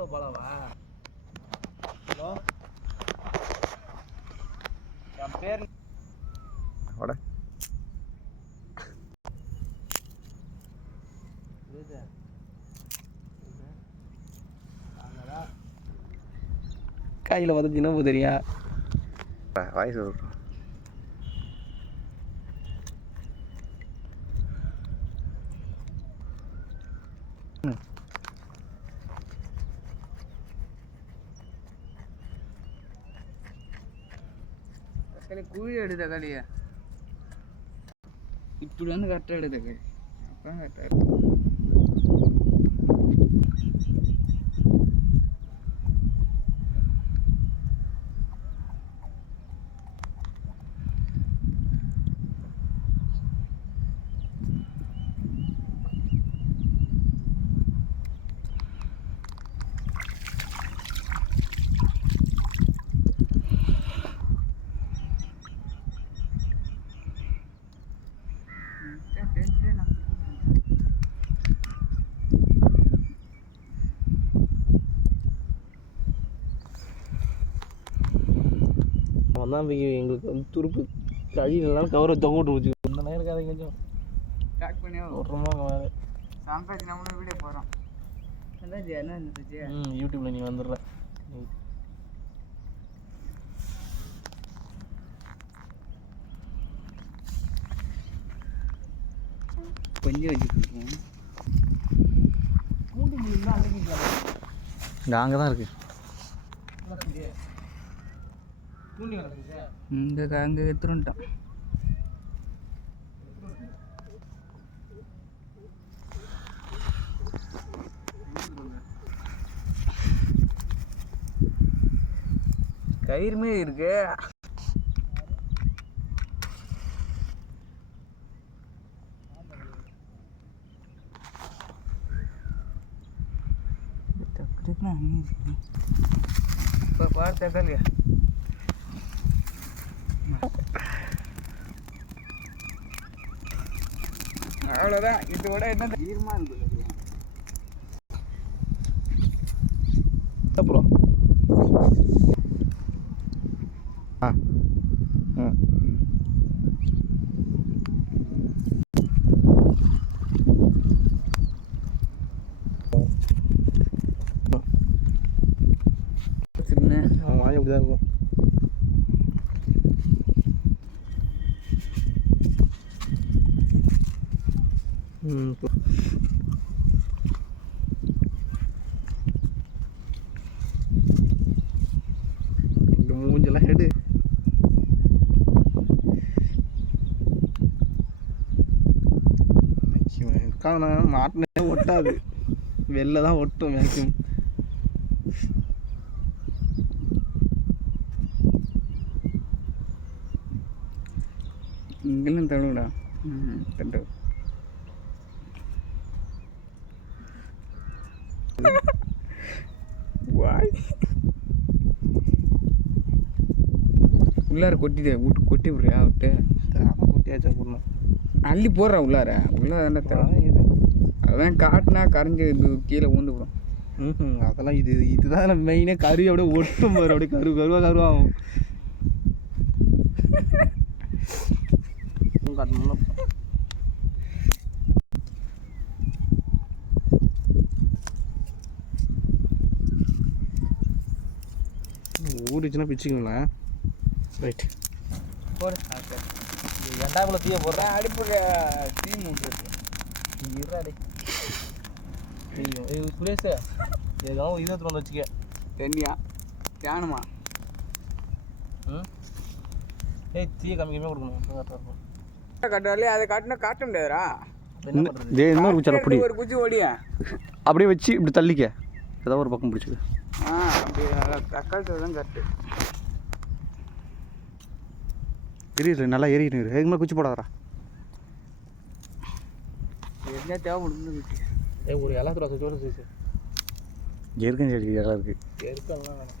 Auto பாலாவா? Hello, என் பேர் வாடா. கையில் வந்துச்சுன்னா தெரியா வாய்ஸ் வரும். தக்காளி குழி எடு தக்காளியா, இப்படி வந்து கரெக்டாக எடு தக்காளி, அப்போ கரெக்டாக. தான் எங்களுக்கு வந்து துருப்பு கழி நல்லா கவரை தொங்கிட்டு வச்சு இந்த நேரம் கதை கொஞ்சம் பேக் பண்ணி விட்றோமா சாம்பாஜி நம்மளும் வீடியோ போகிறோம். என்ன இருந்துச்சு? யூடியூப்ல நீ வந்துடுற. கொஞ்சம் வச்சுருக்கேன். பூண்டு மீன் இங்கே அங்கே தான் இருக்கு. இங்கே அங்கே எடுத்துருட்டான். கயிறுமே இருக்கு. இப்போ பார்த்தா இல்லையா? அவ்வளோதான். இதோட என்ன ஈரமாக இருக்குது அப்புறம் வாங்கி அப்படிதான் இருக்கும். மூஞ்செல்லாம் ஹெடு மாட்டினே ஒட்டாது, வெளில தான் ஒட்டும் மேக்சிமம். இங்கெல்லாம் தடுடா. தடு வாய் உள்ளார கொட்டிட்டு விட்டு கொட்டி விட்றியா? விட்டு கொட்டியாச்சா போடணும். அள்ளி போடுறா உள்ளார. உள்ளார அதான் காட்டினா கரைஞ்சி இது கீழே ஊந்து விடும். அதெல்லாம் இதுதான் மெயினாக கறி அப்படியே ஒட்டும் பாரு, அப்படியே கருவாகும். காட்டணும் ஊறிச்சுன்னா பிச்சுங்களேன். ரைட் போடு. எண்டாக்குள்ள தீய போடுறேன். அடுப்புக்கு தீ மூட்டுருக்கு. இருடாடி சுரேஷ், ஏதாவது 20 வந்து வச்சுக்க. தண்ணியா தியானமா? தீய கம்மியாக கொடுக்கணும். கட்டாலே அதை காட்டினா காட்ட முடியாதுரா. ஒரு குச்சி ஓடிய அப்படியே வச்சு இப்படி தள்ளிக்க, ஏதாவது ஒரு பக்கம் பிடிச்சிக்க. அப்படியே தக்காளி தான் கட்டு எரியுது, நல்லா எரியுது. எதுவுமே குச்சி போடாதரா. என்ன தேவைப்படுது? ஒரு இலை தூரம் வச்சு எருக்கம் செடி இலை இருக்கு. எருக்கம்லாம் வேணும்.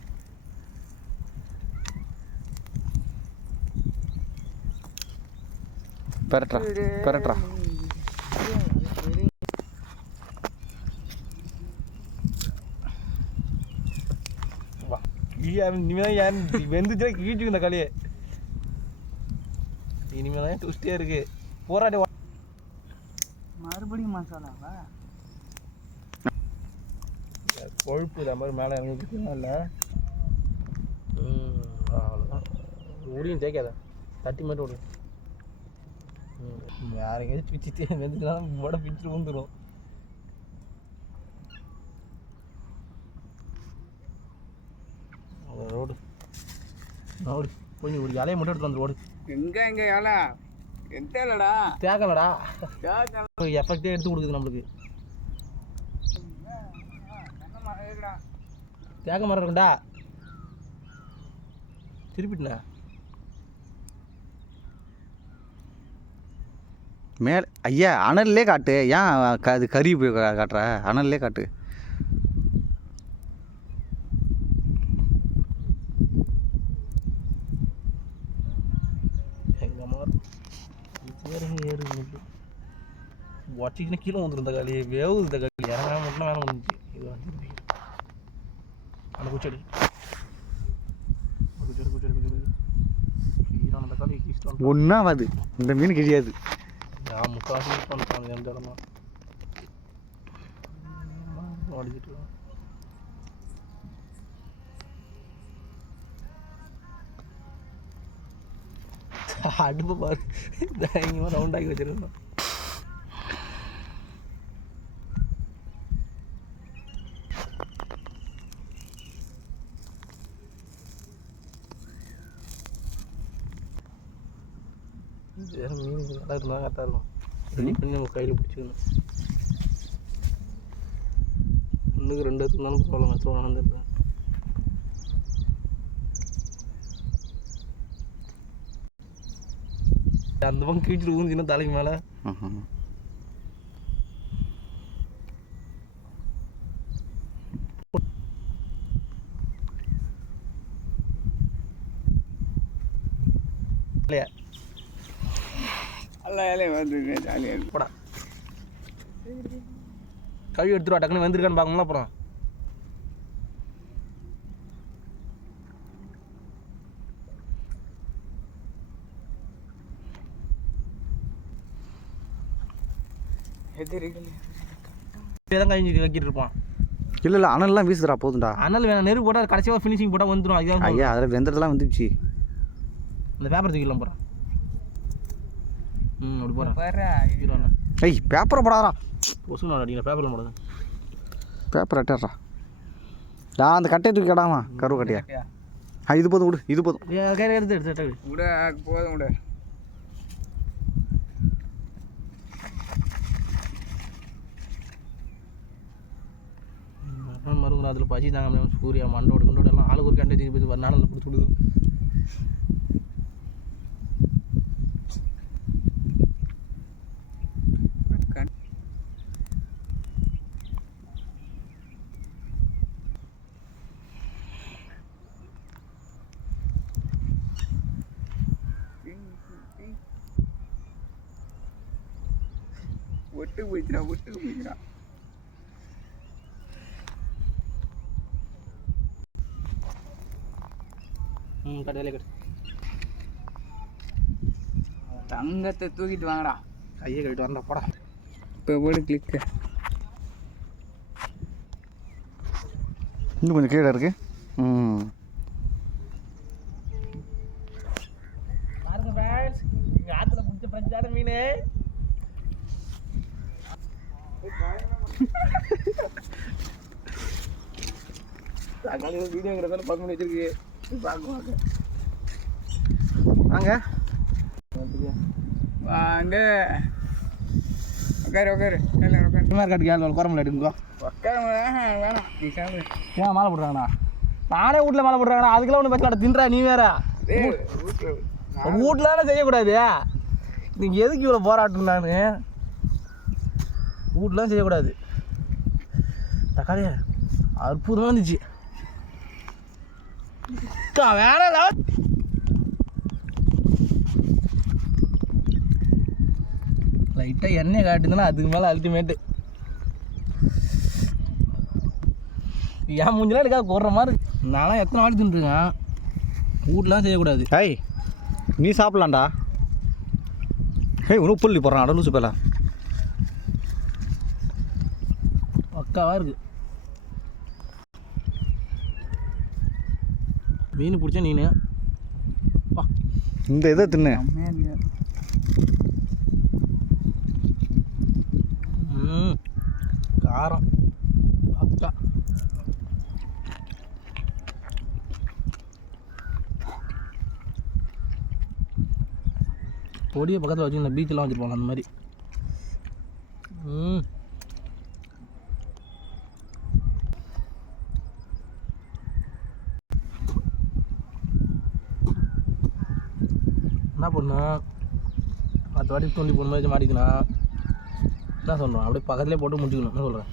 பெரட்ரா இனிமேல் தான் ஏன் வெந்துச்சுன்னா கீழ்ச்சி இந்த களியை இனிமேல் தான் ட்விஸ்டே இருக்கு போராட்டி மறுபடியும் மசாலாவா கொழுப்பு இந்த மாதிரி மேலே இறங்கிக்கலாம் இல்லை அவ்வளோதான் ஒடியும் தேய்க்காத தட்டி மட்டும் ஓடும் வேற எங்கேயாச்சும் பிச்சு வெந்துச்சுனா உட பிச்சுட்டு வந்துடும் ரோடு ரோடு கொஞ்சம் ஒரு இலையை மட்டும் எடுத்து வந்து ஓடு எங்கே இலை எந்த இல்லடா தேக்கலடா எஃபெக்டே எடுத்து கொடுக்குது நம்மளுக்கு தேக்க மரம் இருக்குண்டா திருப்பிட்டா மேலே ஐயா அனல்லே காட்டு ஏன் அது கறி போய் காட்டுற அனல்லே காட்டு எங்கள் மாதிரி ஏறு ஒட்டிக்கின்னு கீழே வந்துடும் இந்த களி வேவுது இந்த களி இறங்காம மட்டும் வேலை முடிஞ்சிச்சு இது வந்து அந்த குச்சடி குச்சடி குச்சடி குச்சடி கீழே அந்த களி கீழ்ச்சி ஒன்றாவது இந்த மீன் கிடையாது முக்காசி யூஸ் பண்ணுறாங்க எந்த இடமா ஓடிக்கிட்டு அடுப்பு பாரு இங்கே ரவுண்டாக்கி வச்சிருக்கோம் வேறு மீன் நல்லா இருந்தால் கரெக்டாக இருக்கும் ரெடி பண்ணி நம்ம கையில் பிடிச்சிக்கணும் ஒன்றுக்கு 2 எடுத்துருந்தாலும் பரவாயில்ல மெச்சம் ஆனந்திருக்கேன் அந்த பக்கம் கீழ்ச்சிட்டு ஊந்துச்சுன்னா தலைக்கு மேலே இல்லையா எல்லா இலையும் வந்து ஜாலியாக போடா கழுவி எடுத்துருவா டக்குன்னு வெந்திருக்கான்னு பார்க்கணும்ல அப்புறம் தான் கழிஞ்சு வைக்கிட்டு இருப்பான் இல்லை அனல்லாம் வீசுறா போதும்டா அனல் வேணாம் நெருப்பு போட்டால் கடைசியாக ஃபினிஷிங் போட்டால் வந்துடும் அதுதான் ஐயா அதில் வெந்ததெல்லாம் வந்துடுச்சு இந்த பேப்பர் தூக்கிடலாம் போகிறேன் அப்படி போகிறேன் பாரு ஐய் பேப்பரை போடாதா கொசு நான் அடிக்கிறேன் பேப்பரில் போடாது பேப்பர் அட்டா நான் அந்த கட்டையை தூக்கி கடாமா கருவு கட்டையா இது போதும் விடு இது போதும் கையில் எடுத்து விட போதும் விட மருங்க அதில் பசி தாங்க சூர்யா மண்டோடு கண்டோடு எல்லாம் ஆளுக்கு ஒரு கண்டை போய் நாளில் பிடிச்சி விடுது ஒட்டு போயிடுறா கடையிலே கட்டு தங்கத்தை தூக்கிட்டு வாங்கடா கையை கழிட்டு வரண்டா போடா இப்போ போடு கிளிக்கு இன்னும் கொஞ்சம் கீழே இருக்கு பாருங்க ஃப்ரெண்ட்ஸ் இங்கே ஆற்றுல பிடிச்ச ஃப்ரெஞ்சான மீன் வீடியோங்கிறதால 10 மணி வச்சிருக்கு வாங்க வாங்க உட்காரு எல்லாம் உட்காரு காட்டு கேள்வி குரமில்ல எடுங்க உட்கார வேணாம் நீ சாப்பிடு ஏன் மாலை போடுறாங்கண்ணா நானே வீட்டில் மாலை போடுறாங்கண்ணா அதுக்கெல்லாம் ஒன்று பச்சை தின்றா நீ வேற வீட்டில் செய்யக்கூடாது நீங்கள் எதுக்கு இவ்வளோ போராட்டம் நான் வீட்லாம் செய்யக்கூடாது தக்காளி அற்புதமாக இருந்துச்சு வேற லைட்டாக எண்ணெய் காட்டுதுன்னா அதுக்கு மேலே அல்டிமேட்டு என் மூஞ்செல்லாம் எடுக்காது போடுற மாதிரி நான்லாம் எத்தனை வாட்டி தின்றுருக்கேன். வீட்லாம் செய்யக்கூடாது. ஏய் நீ சாப்பிட்லாம்டா. ஏய் உனக்கு புள்ளி போடுறான் அட லூசு பேல. பக்காவாக இருக்குது. மீன் பிடிச்சா நீனு இந்த இதை தின்னு. செம்மையாக இல்லையா? காரம் பக்கா. பொடியை பக்கத்தில் வச்சு இந்த பீச்செலாம் வச்சுருப்பாங்க அந்த மாதிரி. என்ன பண்ணும், மற்ற வாட்டி தூண்டி போன மாதிரி மாட்டிக்கணும். என்ன சொல்கிறோம், அப்படியே பக்கத்துலேயே போட்டு முடிச்சுக்கணும். என்ன சொல்கிறேன்?